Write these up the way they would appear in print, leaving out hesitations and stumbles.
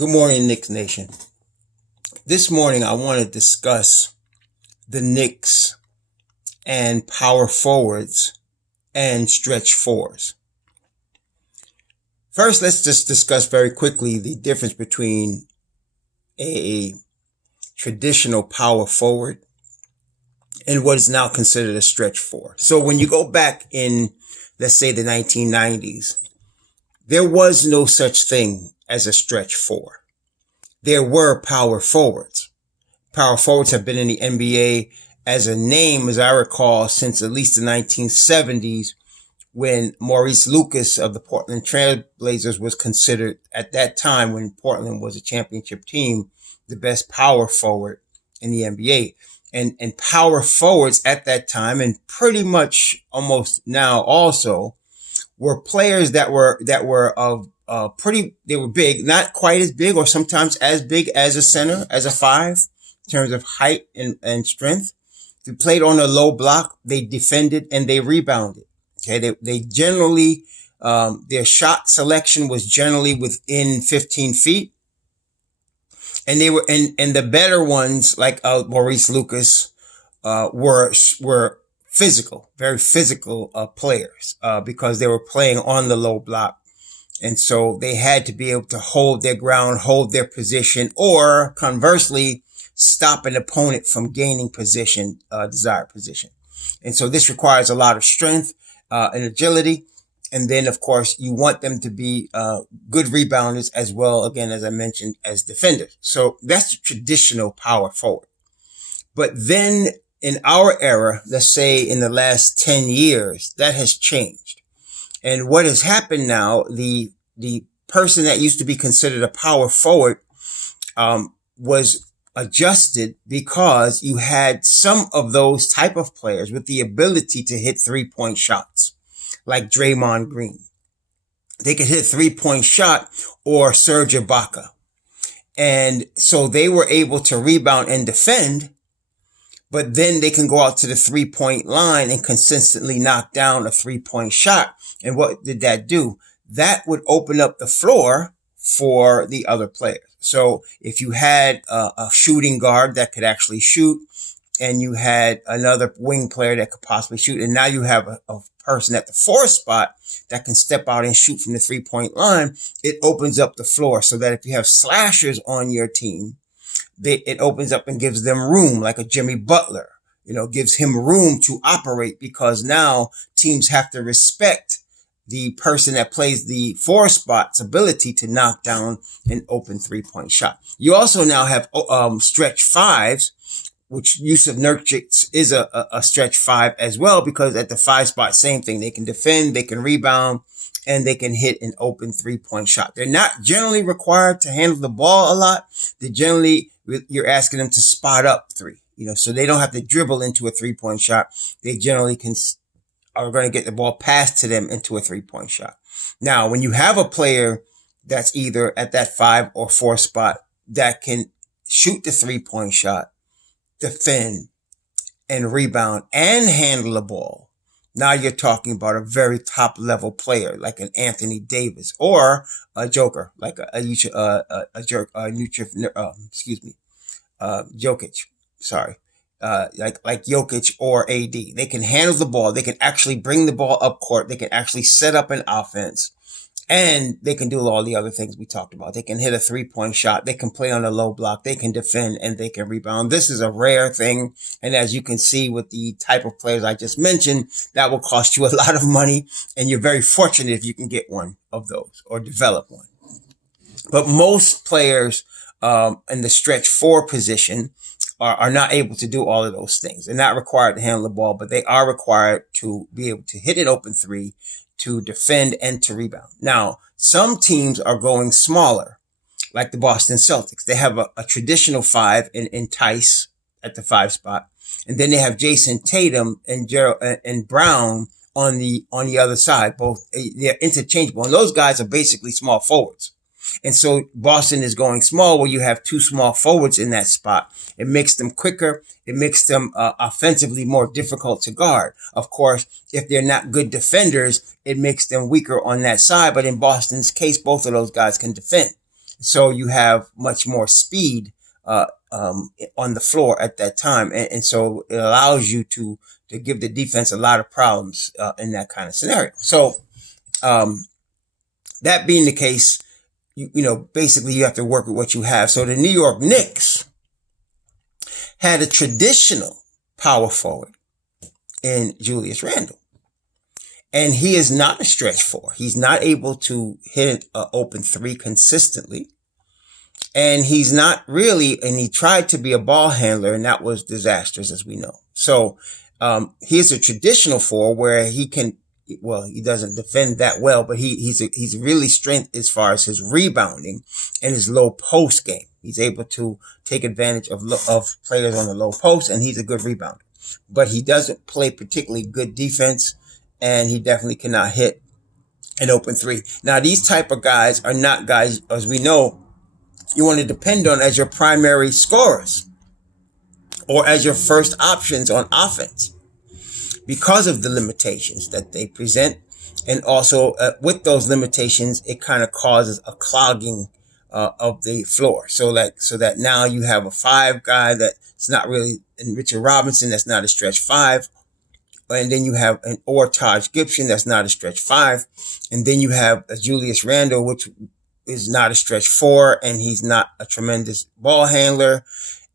Good morning, Knicks Nation. This morning, I want to discuss the Knicks and power forwards and stretch fours. First, let's just discuss very quickly the difference between a traditional power forward and what is now considered a stretch four. So when you go back in, let's say, the 1990s, there was no such thing as a stretch four. There were power forwards. Power forwards have been in the NBA as a name, as I recall, since at least the 1970s, when Maurice Lucas of the Portland Trail Blazers was considered, at that time when Portland was a championship team, the best power forward in the NBA. And power forwards at that time, and pretty much almost now also, were players that were of they were big, not quite as big or sometimes as big as a center, as a five, in terms of height and strength. They played on a low block, they defended, and they rebounded. Okay, they generally, their shot selection was generally within 15 feet. And they were, and the better ones, like Maurice Lucas, were physical, very physical players, because they were playing on the low block. And so they had to be able to hold their ground, hold their position, or conversely, stop an opponent from gaining position, desired position. And so this requires a lot of strength and agility. And then, of course, you want them to be good rebounders as well, again, as I mentioned, as defenders. So that's the traditional power forward. But then in our era, let's say in the last 10 years, that has changed. And what has happened now, the person that used to be considered a power forward was adjusted because you had some of those type of players with the ability to hit 3-point shots, like Draymond Green. They could hit a 3-point shot, or Serge Ibaka. And so they were able to rebound and defend, but then they can go out to the 3-point line and consistently knock down a 3-point shot. And what did that do? That would open up the floor for the other players. So if you had a shooting guard that could actually shoot, and you had another wing player that could possibly shoot, and now you have a person at the 4 spot that can step out and shoot from the 3-point line, it opens up the floor so that if you have slashers on your team, it opens up and gives them room, like a Jimmy Butler, gives him room to operate, because now teams have to respect the person that plays the 4 spot's ability to knock down an open 3-point shot. You also now have stretch fives, which Yusuf Nurkic is a stretch 5 as well, because at the 5 spot, same thing. They can defend, they can rebound, and they can hit an open 3-point shot. They're not generally required to handle the ball a lot. You're asking them to spot up 3, so they don't have to dribble into a 3-point shot. They generally are going to get the ball passed to them into a 3-point shot. Now, when you have a player that's either at that 5 or 4 spot that can shoot the 3-point shot, defend and rebound and handle the ball, now you're talking about a very top level player like an Anthony Davis, or a joker like Jokic. Sorry. Like Jokic or AD. They can handle the ball. They can actually bring the ball up court. They can actually set up an offense, and they can do all the other things we talked about. They can hit a 3-point shot. They can play on a low block. They can defend, and they can rebound. This is a rare thing. And as you can see with the type of players I just mentioned, that will cost you a lot of money. And you're very fortunate if you can get one of those or develop one. But most players in the stretch 4 position are not able to do all of those things. They're not required to handle the ball, but they are required to be able to hit an open 3, to defend, and to rebound. Now, some teams are going smaller, like the Boston Celtics. They have a traditional 5 in Tice at the 5 spot. And then they have Jason Tatum and Brown on the other side. Both, they're interchangeable. And those guys are basically small forwards. And so Boston is going small, where you have 2 small forwards in that spot. It makes them quicker. It makes them offensively more difficult to guard. Of course, if they're not good defenders, it makes them weaker on that side. But in Boston's case, both of those guys can defend. So you have much more speed on the floor at that time. And so it allows you to give the defense a lot of problems in that kind of scenario. So um, that being the case, basically you have to work with what you have. So the New York Knicks had a traditional power forward in Julius Randle. And he is not a stretch four. He's not able to hit an open three consistently. And he's not really, and he tried to be a ball handler, and that was disastrous, as we know. So he's a traditional four where he can, well, he doesn't defend that well, but he's really strength as far as his rebounding and his low post game. He's able to take advantage of players on the low post, and he's a good rebounder. But he doesn't play particularly good defense, and he definitely cannot hit an open three. Now, these type of guys are not guys, as we know, you want to depend on as your primary scorers or as your first options on offense because of the limitations that they present. And also with those limitations, it kind of causes a clogging of the floor. So that now you have a five guy that's not really, and Richard Robinson, that's not a stretch five. And then you have an Taj Gibson, that's not a stretch five. And then you have a Julius Randle, which is not a stretch four, and he's not a tremendous ball handler.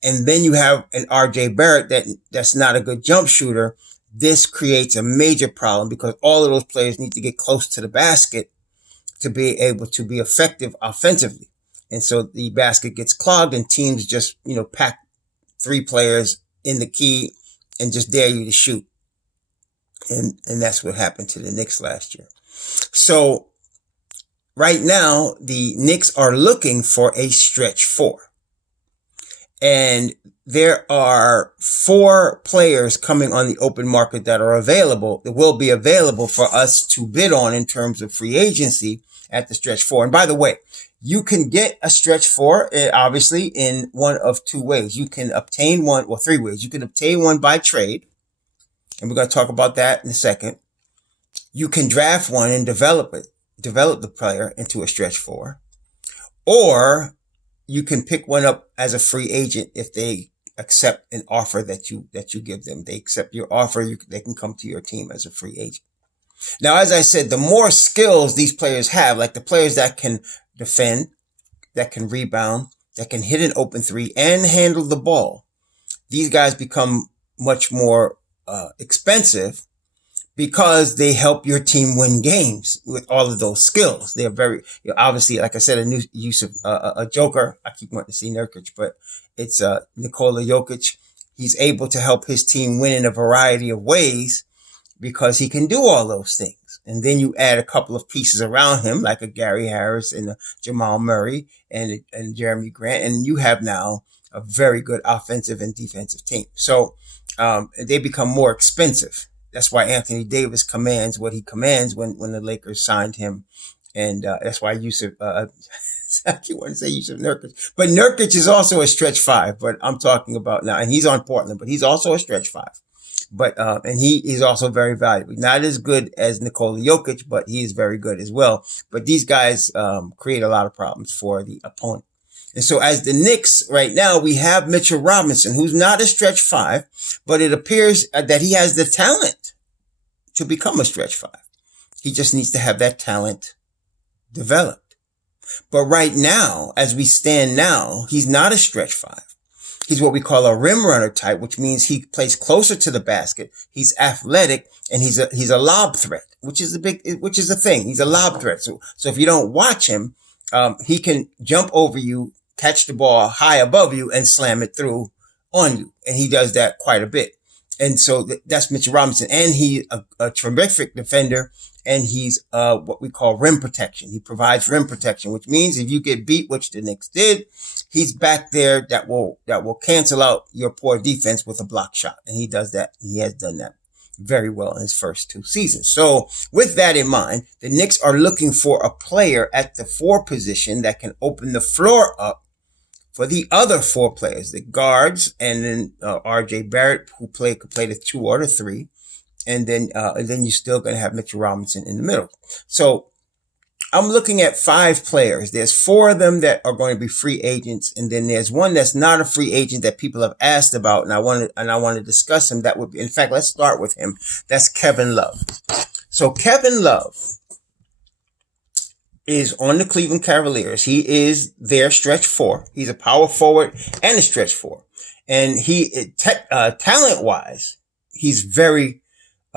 And then you have an RJ Barrett that's not a good jump shooter. This creates a major problem because all of those players need to get close to the basket to be able to be effective offensively. And so the basket gets clogged and teams just, pack three players in the key and just dare you to shoot. And that's what happened to the Knicks last year. So right now, the Knicks are looking for a stretch four. And there are 4 players coming on the open market that will be available for us to bid on in terms of free agency at the stretch four. And by the way, you can get a stretch four, obviously, in one of 2 ways. You can obtain one, or 3 ways. You can obtain one by trade. And we're going to talk about that in a second. You can draft one and develop the player into a stretch four, or you can pick one up as a free agent if they accept an offer that you give them. They accept your offer, they can come to your team as a free agent. Now, as I said, the more skills these players have, like the players that can defend, that can rebound, that can hit an open three and handle the ball, these guys become much more expensive because they help your team win games with all of those skills. They're very, obviously, like I said, a new use of a joker. I keep wanting to see Nurkic, but it's Nikola Jokic. He's able to help his team win in a variety of ways because he can do all those things. And then you add a couple of pieces around him, like a Gary Harris and a Jamal Murray and Jeremy Grant, and you have now a very good offensive and defensive team. So they become more expensive. That's why Anthony Davis commands what he commands when the Lakers signed him. And that's why Yusuf, I keep wanting to say Yusuf Nurkic. But Nurkic is also a stretch five, but I'm talking about now. And he's on Portland, but he's also a stretch five. But and he is also very valuable. Not as good as Nikola Jokic, but he is very good as well. But these guys create a lot of problems for the opponent. And so as the Knicks right now, we have Mitchell Robinson, who's not a stretch five, but it appears that he has the talent to become a stretch five. He just needs to have that talent developed. But right now, as we stand now, he's not a stretch five. He's what we call a rim runner type, which means he plays closer to the basket. He's athletic and he's a lob threat, which is a thing. He's a lob threat. So if you don't watch him, he can jump over you, catch the ball high above you and slam it through on you. And he does that quite a bit. And so that's Mitchell Robinson. And he's a terrific defender. And he's what we call rim protection. He provides rim protection, which means if you get beat, which the Knicks did, he's back there that will cancel out your poor defense with a block shot. And he does that. He has done that very well in his first 2 seasons. So with that in mind, the Knicks are looking for a player at the 4 position that can open the floor up for the other 4 players, the guards, and then RJ Barrett, who could play the 2 or the 3. And then you're still going to have Mitchell Robinson in the middle. So I'm looking at 5 players. There's 4 of them that are going to be free agents, and then there's one that's not a free agent that people have asked about, and I want to discuss him. That would be, in fact, let's start with him. That's Kevin Love. So Kevin Love is on the Cleveland Cavaliers. He is their stretch 4. He's a power forward and a stretch 4, and talent wise, he's very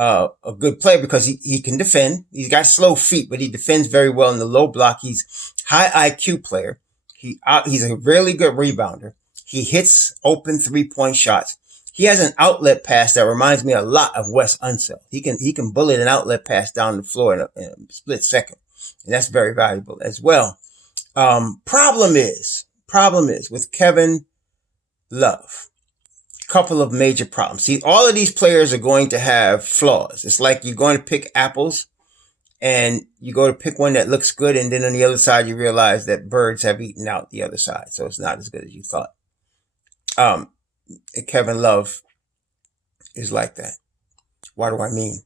a good player because he can defend. He's got slow feet, but he defends very well in the low block. He's high IQ player. He's a really good rebounder. He hits open 3-point shots. He has an outlet pass that reminds me a lot of Wes Unseld. He can bullet an outlet pass down the floor in a split second, and that's very valuable as well. Problem is with Kevin Love. Couple of major problems. See, all of these players are going to have flaws. It's like you're going to pick apples and you go to pick one that looks good, and then on the other side you realize that birds have eaten out the other side, so it's not as good as you thought. Kevin Love is like that. What do I mean?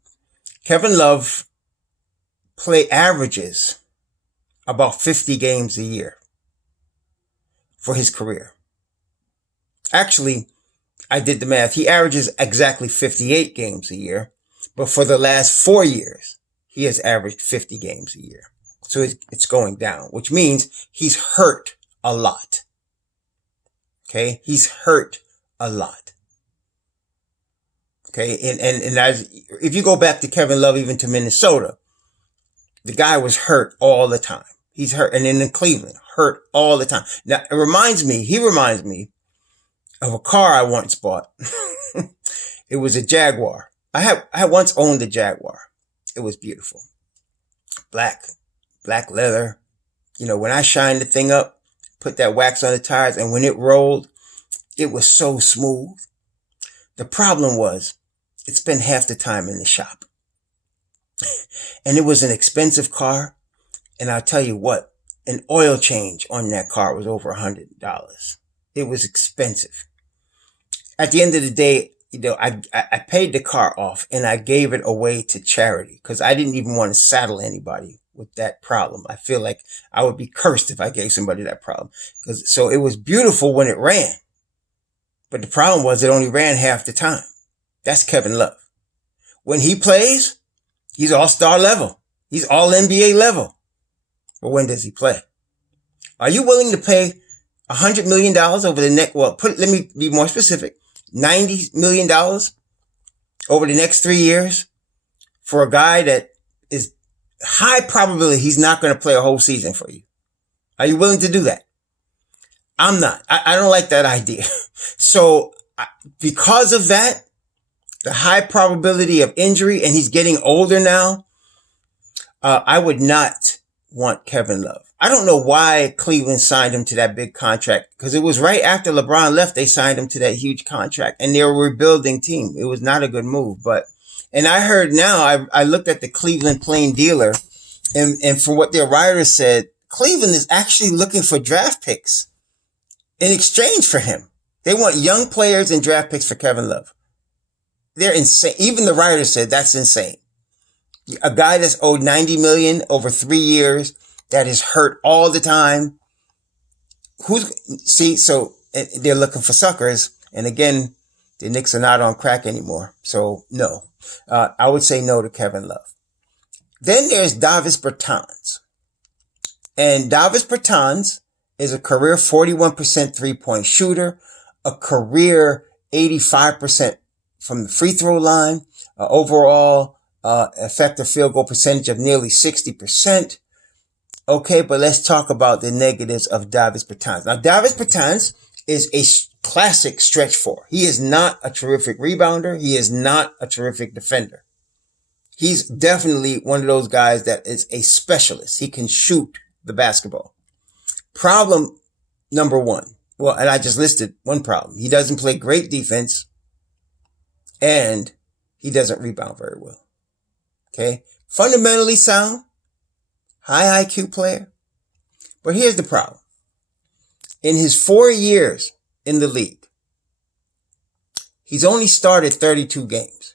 Kevin Love averages about 50 games a year for his career. Actually, I did the math. He averages exactly 58 games a year, but for the last 4 years, he has averaged 50 games a year. So it's going down, which means he's hurt a lot. Okay. He's hurt a lot. Okay. And if you go back to Kevin Love, even to Minnesota, the guy was hurt all the time. He's hurt. And then in Cleveland, hurt all the time. Now he reminds me of a car I once bought. It was a Jaguar. I once owned a Jaguar. It was beautiful. Black leather. You know, when I shined the thing up, put that wax on the tires, and when it rolled, it was so smooth. The problem was, it spent half the time in the shop. And it was an expensive car. And I'll tell you what, an oil change on that car was over $100. It was expensive. At the end of the day, you know, I paid the car off and I gave it away to charity because I didn't even want to saddle anybody with that problem. I feel like I would be cursed if I gave somebody that problem. So it was beautiful when it ran, but the problem was it only ran half the time. That's Kevin Love. When he plays, he's all-star level. He's all NBA level. But when does he play? Are you willing to pay $100 million over the next, let me be more specific, $90 million over the next 3 years for a guy that is high probability he's not going to play a whole season for you? Are you willing to do that? I'm not. I don't like that idea. So because of that, the high probability of injury, and he's getting older now, I would not want Kevin Love. I don't know why Cleveland signed him to that big contract, because it was right after LeBron left, they signed him to that huge contract, and they're a rebuilding team. It was not a good move, and I heard now, I looked at the Cleveland Plain Dealer, and from what their writer said, Cleveland is actually looking for draft picks in exchange for him. They want young players and draft picks for Kevin Love. They're insane. Even the writer said that's insane. A guy that's owed $90 million over 3 years, that is hurt all the time. So they're looking for suckers. And again, the Knicks are not on crack anymore. So no, I would say no to Kevin Love. Then there's Davis Bertans. And Davis Bertans is a career 41% 3-point shooter, a career 85% from the free throw line, overall effective field goal percentage of nearly 60%. Okay, but let's talk about the negatives of Davis Bertans. Now, Davis Bertans is a classic stretch 4. He is not a terrific rebounder. He is not a terrific defender. He's definitely one of those guys that is a specialist. He can shoot the basketball. Problem number 1. Well, and I just listed one problem. He doesn't play great defense, and he doesn't rebound very well. Okay? Fundamentally sound, high IQ player. But here's the problem. In his 4 years in the league, he's only started 32 games.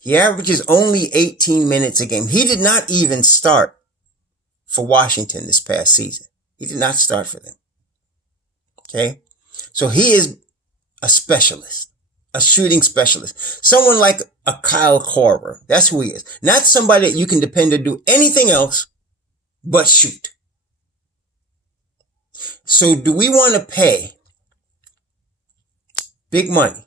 He averages only 18 minutes a game. He did not even start for Washington this past season. He did not start for them. Okay? So he is a specialist, a shooting specialist. Someone like a Kyle Korver. That's who he is. Not somebody that you can depend to do anything else but shoot. So do we want to pay big money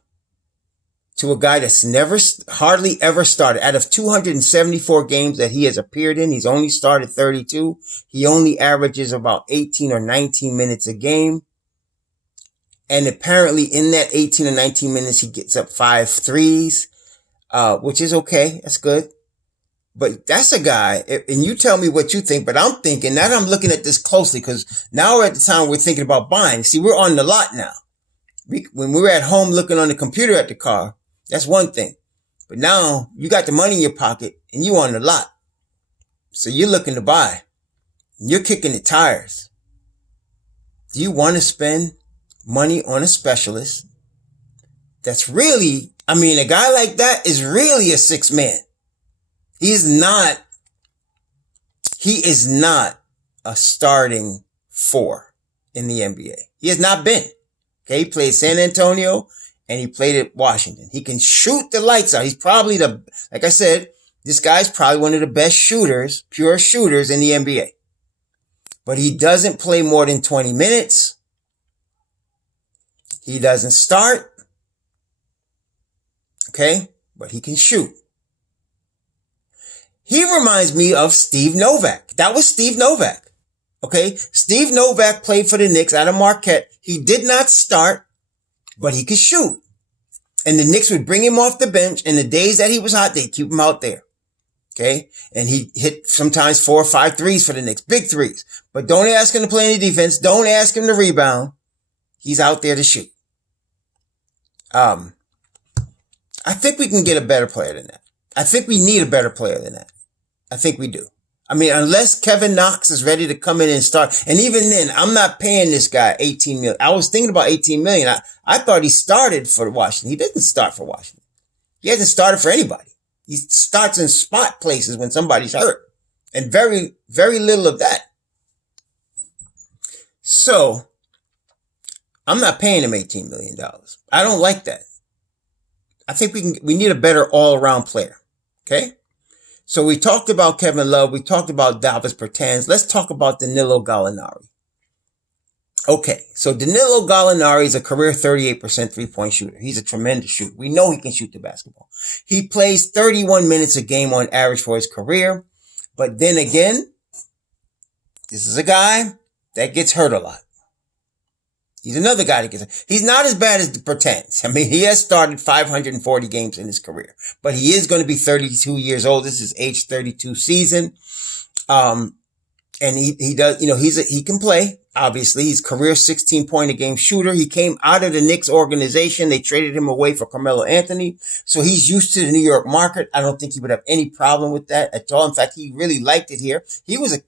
to a guy that's hardly ever started? Out of 274 games that he has appeared in, he's only started 32. He only averages about 18 or 19 minutes a game. And apparently in that 18 or 19 minutes, he gets up 5 threes, which is okay. That's good. But that's a guy, and you tell me what you think, but I'm thinking, now that I'm looking at this closely, because now we're at the time we're thinking about buying. See, we're on the lot now. When we were at home looking on the computer at the car, that's one thing. But now you got the money in your pocket and you on the lot. So you're looking to buy. You're kicking the tires. Do you want to spend money on a specialist that's really, a guy like that is really a six man. He is not a starting four in the NBA. He has not been. Okay, he played San Antonio and he played at Washington. He can shoot the lights out. He's probably like I said, this guy's probably one of the best shooters, pure shooters in the NBA. But he doesn't play more than 20 minutes. He doesn't start. Okay, but he can shoot. He reminds me of Steve Novak. That was Steve Novak. Okay. Steve Novak played for the Knicks out of Marquette. He did not start, but he could shoot. And the Knicks would bring him off the bench. And the days that he was hot, they'd keep him out there. Okay. And he hit sometimes 4 or 5 threes for the Knicks, big threes. But don't ask him to play any defense. Don't ask him to rebound. He's out there to shoot. I think we can get a better player than that. I think we need a better player than that. I think we do. Unless Kevin Knox is ready to come in and start. And even then, I'm not paying this guy $18 million. I was thinking about $18 million. I thought he started for Washington. He doesn't start for Washington. He hasn't started for anybody. He starts in spot places when somebody's hurt. And very, very little of that. So, I'm not paying him $18 million. I don't like that. I think we need a better all-around player. Okay? So we talked about Kevin Love. We talked about Davis Bertans. Let's talk about Danilo Gallinari. Okay. So Danilo Gallinari is a career 38% three-point shooter. He's a tremendous shooter. We know he can shoot the basketball. He plays 31 minutes a game on average for his career. But then again, this is a guy that gets hurt a lot. He's another guy that gets hurt. He's not as bad as Bertans. He has started 540 games in his career, but he is going to be 32 years old. This is age 32 season. And he does, he can play. Obviously, he's career 16-point a game shooter. He came out of the Knicks organization. They traded him away for Carmelo Anthony. So he's used to the New York market. I don't think he would have any problem with that at all. In fact, he really liked it here. He was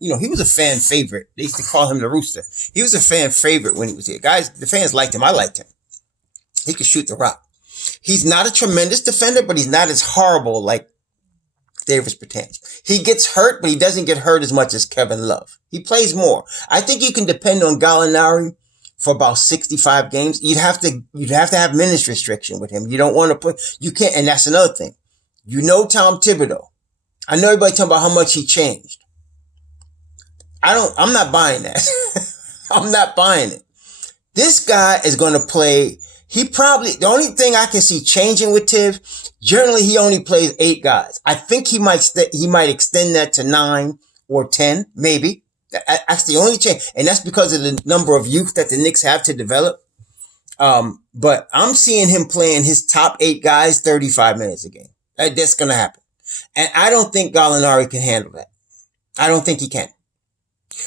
he was a fan favorite. They used to call him the Rooster. He was a fan favorite when he was here. Guys, the fans liked him. I liked him. He could shoot the rock. He's not a tremendous defender, but he's not as horrible like Davis Bertans. He gets hurt, but he doesn't get hurt as much as Kevin Love. He plays more. I think you can depend on Gallinari for about 65 games. You'd have to have minutes restriction with him. You don't want to you can't, and that's another thing. Tom Thibodeau. I know everybody talking about how much he changed. I'm not buying that. I'm not buying it. This guy is going to play. The only thing I can see changing with Tiv, generally he only plays 8 guys. I think he might extend that to 9 or 10, maybe. That's the only change. And that's because of the number of youth that the Knicks have to develop. But I'm seeing him playing his top 8 guys 35 minutes a game. That's going to happen. And I don't think Gallinari can handle that. I don't think he can.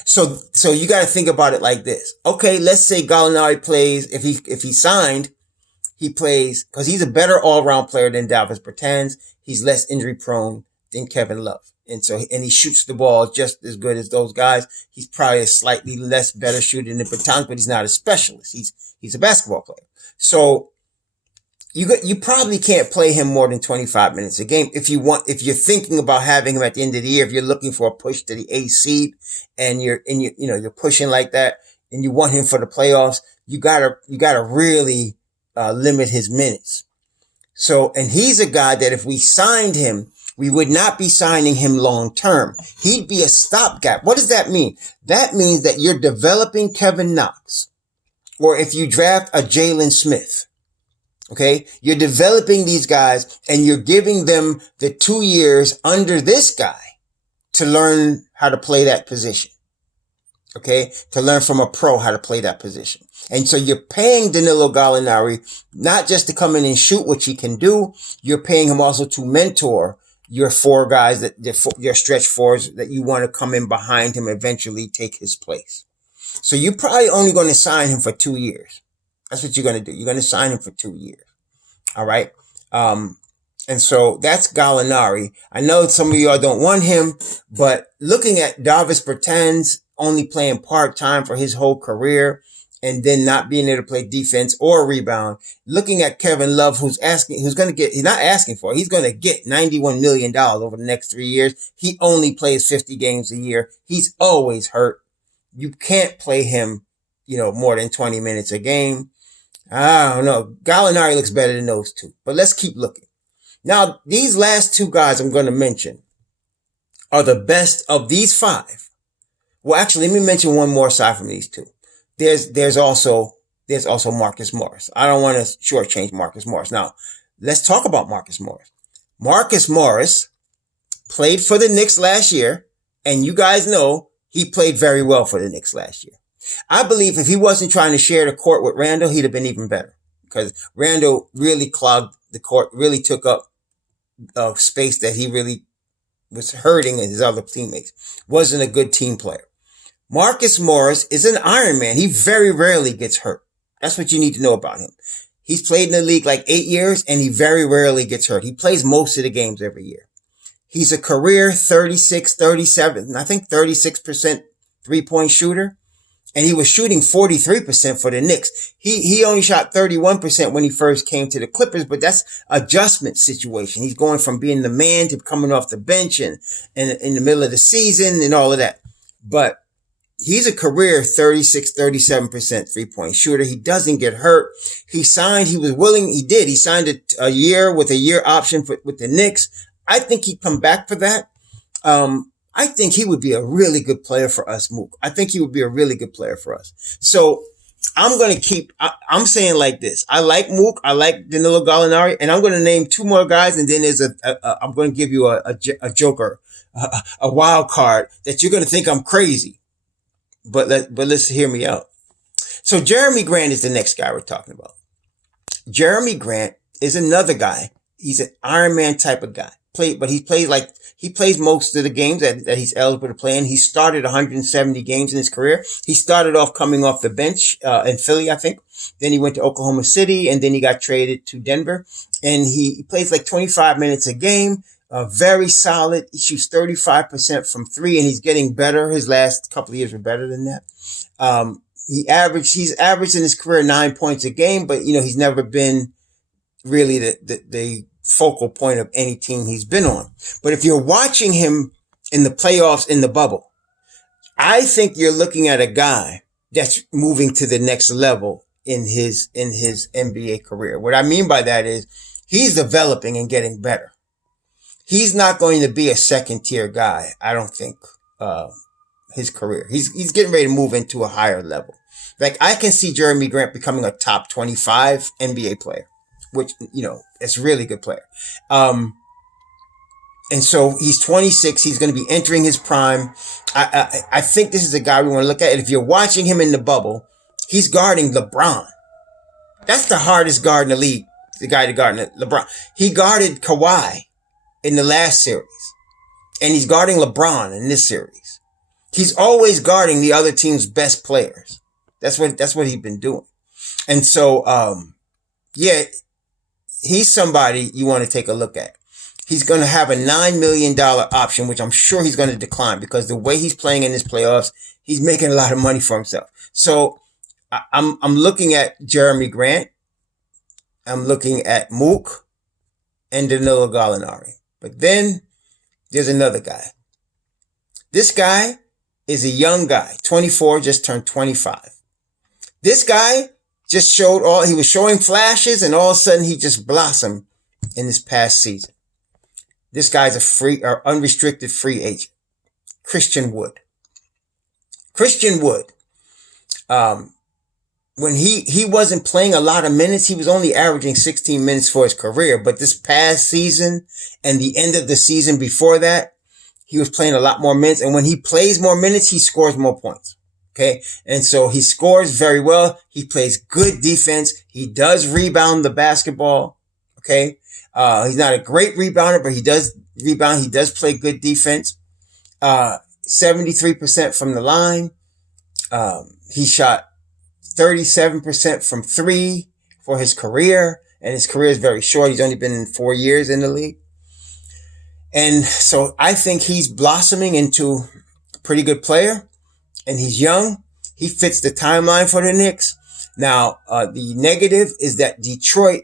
So you got to think about it like this. Okay, let's say Gallinari plays, if he signed, he plays, because he's a better all-around player than Davis Bertans. He's less injury prone than Kevin Love. And he shoots the ball just as good as those guys. He's probably a slightly less better shooter than Bertans, but he's not a specialist. He's a basketball player. So you probably can't play him more than 25 minutes a game if you're thinking about having him at the end of the year, if you're looking for a push to the A seed and you're pushing like that and you want him for the playoffs, you gotta really limit his minutes. So, and he's a guy that if we signed him, we would not be signing him long term. He'd be a stopgap. What does that mean? That means that you're developing Kevin Knox, or if you draft a Jalen Smith. Okay, you're developing these guys and you're giving them the 2 years under this guy to learn how to play that position. Okay, to learn from a pro how to play that position. And so you're paying Danilo Gallinari not just to come in and shoot, which he can do. You're paying him also to mentor your four guys, your stretch fours that you want to come in behind him, eventually take his place. So you're probably only going to sign him for 2 years. That's what you're going to do. You're going to sign him for 2 years. All right. And so that's Gallinari. I know some of y'all don't want him, but looking at Davis Bertans only playing part-time for his whole career and then not being able to play defense or rebound, looking at Kevin Love, he's going to get $91 million over the next 3 years. He only plays 50 games a year. He's always hurt. You can't play him, more than 20 minutes a game. I don't know. Gallinari looks better than those two, but let's keep looking. Now, these last two guys I'm going to mention are the best of these five. Well, actually, let me mention one more aside from these two. There's also Marcus Morris. I don't want to shortchange Marcus Morris. Now, let's talk about Marcus Morris. Marcus Morris played for the Knicks last year, and you guys know he played very well for the Knicks last year. I believe if he wasn't trying to share the court with Randall, he'd have been even better, because Randall really clogged the court, really took up space that he really was hurting his other teammates. Wasn't a good team player. Marcus Morris is an Iron Man. He very rarely gets hurt. That's what you need to know about him. He's played in the league like 8 years, and he very rarely gets hurt. He plays most of the games every year. He's a career 36, 37, I think 36% three-point shooter. And he was shooting 43% for the Knicks. He only shot 31% when he first came to the Clippers, but that's adjustment situation. He's going from being the man to coming off the bench and in the middle of the season and all of that. But he's a career 36, 37% three-point shooter. He doesn't get hurt. He signed a year with a year option with the Knicks. I think he'd come back for that. I think he would be a really good player for us, Mook. I think he would be a really good player for us. So I'm saying like this. I like Mook. I like Danilo Gallinari, and I'm going to name two more guys. And then I'm going to give you a joker, a wild card that you're going to think I'm crazy. But let's hear me out. So Jeremy Grant is the next guy we're talking about. Jeremy Grant is another guy. He's an Iron Man type of guy. But he plays most of the games that he's eligible to play in. He started 170 games in his career. He started off coming off the bench, in Philly, I think. Then he went to Oklahoma City, and then he got traded to Denver. And he plays like 25 minutes a game, very solid. He shoots 35% from three, and he's getting better. His last couple of years were better than that. He's averaged in his career 9 points a game, but he's never been really the focal point of any team he's been on. But if you're watching him in the playoffs in the bubble, I think you're looking at a guy that's moving to the next level in his NBA career. What I mean by that is he's developing and getting better. He's not going to be a second tier guy, I don't think, his career. He's getting ready to move into a higher level. Like, I can see Jeremy Grant becoming a top 25 NBA player, which, it's a really good player. And so he's 26. He's going to be entering his prime. I think this is a guy we want to look at. And if you're watching him in the bubble, he's guarding LeBron. That's the hardest guard in the league, the guy to guard LeBron. He guarded Kawhi in the last series, and he's guarding LeBron in this series. He's always guarding the other team's best players. That's what he's been doing. And so, he's somebody you want to take a look at. He's going to have a $9 million option, which I'm sure he's going to decline because the way he's playing in this playoffs, he's making a lot of money for himself. So I'm looking at Jeremy Grant. I'm looking at Mook and Danilo Gallinari. But then there's another guy. This guy is a young guy, 24, just turned 25. This guy just he was showing flashes, and all of a sudden he just blossomed in this past season. This guy's unrestricted free agent. Christian Wood. Christian Wood. When he wasn't playing a lot of minutes, he was only averaging 16 minutes for his career. But this past season and the end of the season before that, he was playing a lot more minutes. And when he plays more minutes, he scores more points. Okay. And so he scores very well. He plays good defense. He does rebound the basketball. Okay. He's not a great rebounder, but he does rebound. He does play good defense. 73% from the line. He shot 37% from three for his career, and his career is very short. He's only been in 4 years in the league. And so I think he's blossoming into a pretty good player, and he's young. He fits the timeline for the Knicks. Now, the negative is that Detroit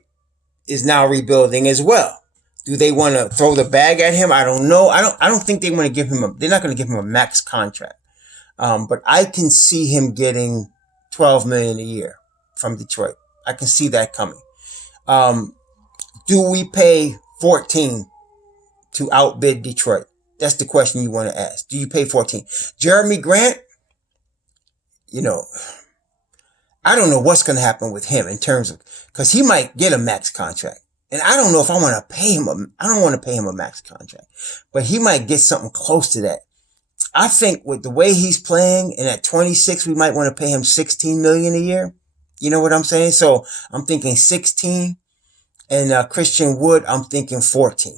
is now rebuilding as well. Do they want to throw the bag at him? I don't know. I don't think they want to give him they're not going to give him a max contract. But I can see him getting $12 million a year from Detroit. I can see that coming. Do we pay 14 to outbid Detroit? That's the question you want to ask. Do you pay 14? Jeremy Grant, I don't know what's going to happen with him in terms of, because he might get a max contract. And I don't know if I want to pay him. I don't want to pay him a max contract, but he might get something close to that. I think with the way he's playing, and at 26, we might want to pay him $16 million a year. You know what I'm saying? So I'm thinking 16, and Christian Wood, I'm thinking 14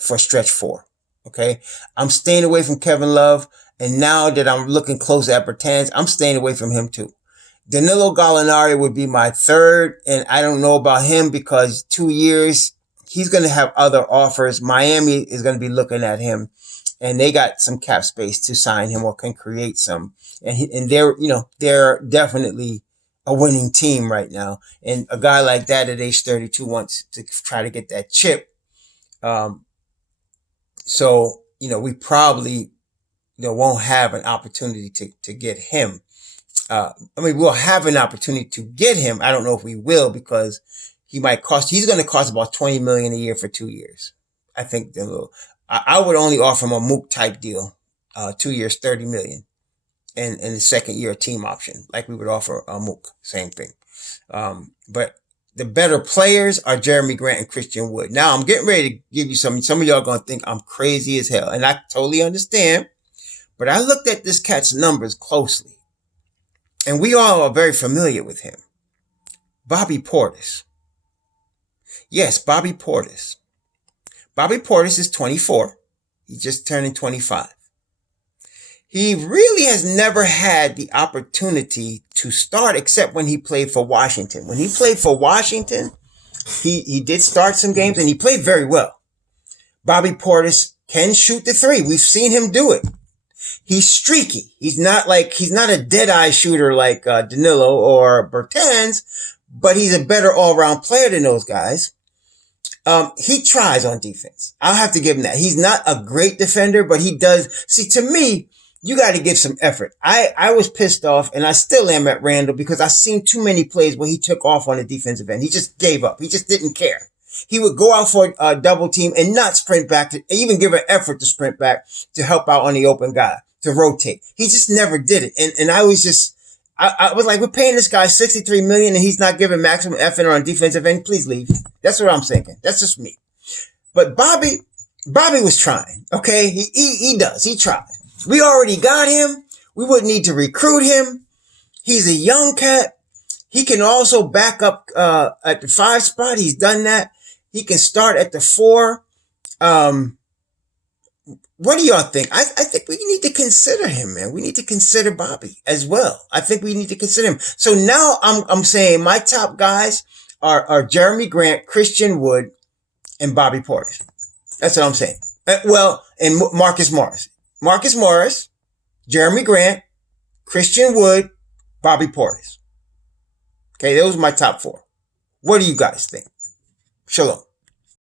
for stretch 4. Okay. I'm staying away from Kevin Love. And now that I'm looking close at Bertans, I'm staying away from him too. Danilo Gallinari would be my third, and I don't know about him because 2 years, he's going to have other offers. Miami is going to be looking at him, and they got some cap space to sign him or can create some. And they're definitely a winning team right now. And a guy like that at age 32 wants to try to get that chip. So we probably won't have an opportunity to get him. We'll have an opportunity to get him. I don't know if we will, because he's going to cost about $20 million a year for 2 years. I think I would only offer him a Mook type deal, 2 years, $30 million, and the second year a team option, like we would offer a Mook, same thing. But the better players are Jeremy Grant and Christian Wood. Now I'm getting ready to give you some of y'all are going to think I'm crazy as hell, and I totally understand, but I looked at this cat's numbers closely. And we all are very familiar with him. Bobby Portis. Yes, Bobby Portis. Bobby Portis is 24. He's just turning 25. He really has never had the opportunity to start except when he played for Washington. When he played for Washington, he did start some games and he played very well. Bobby Portis can shoot the three. We've seen him do it. He's streaky. He's not a dead-eye shooter like Danilo or Bertans, but he's a better all-around player than those guys. He tries on defense. I'll have to give him that. He's not a great defender, but he does. See, to me, you got to give some effort. I was pissed off, and I still am at Randall, because I've seen too many plays where he took off on the defensive end. He just gave up. He just didn't care. He would go out for a double team and not sprint back, to even give an effort to sprint back to help out on the open guy, to rotate. He just never did it. And I was just, I was like, we're paying this guy $63 million and he's not giving maximum effort on defensive end. Please leave. That's what I'm thinking. That's just me. But Bobby was trying. Okay. He does. He tried. We already got him. We wouldn't need to recruit him. He's a young cat. He can also back up, at the 5 spot. He's done that. He can start at the 4. What do y'all think? I think we need to consider him, man. We need to consider Bobby as well. I think we need to consider him. So now I'm saying my top guys are Jeremy Grant, Christian Wood, and Bobby Portis. That's what I'm saying. And Marcus Morris. Marcus Morris, Jeremy Grant, Christian Wood, Bobby Portis. Okay, those are my top 4. What do you guys think? Shalom.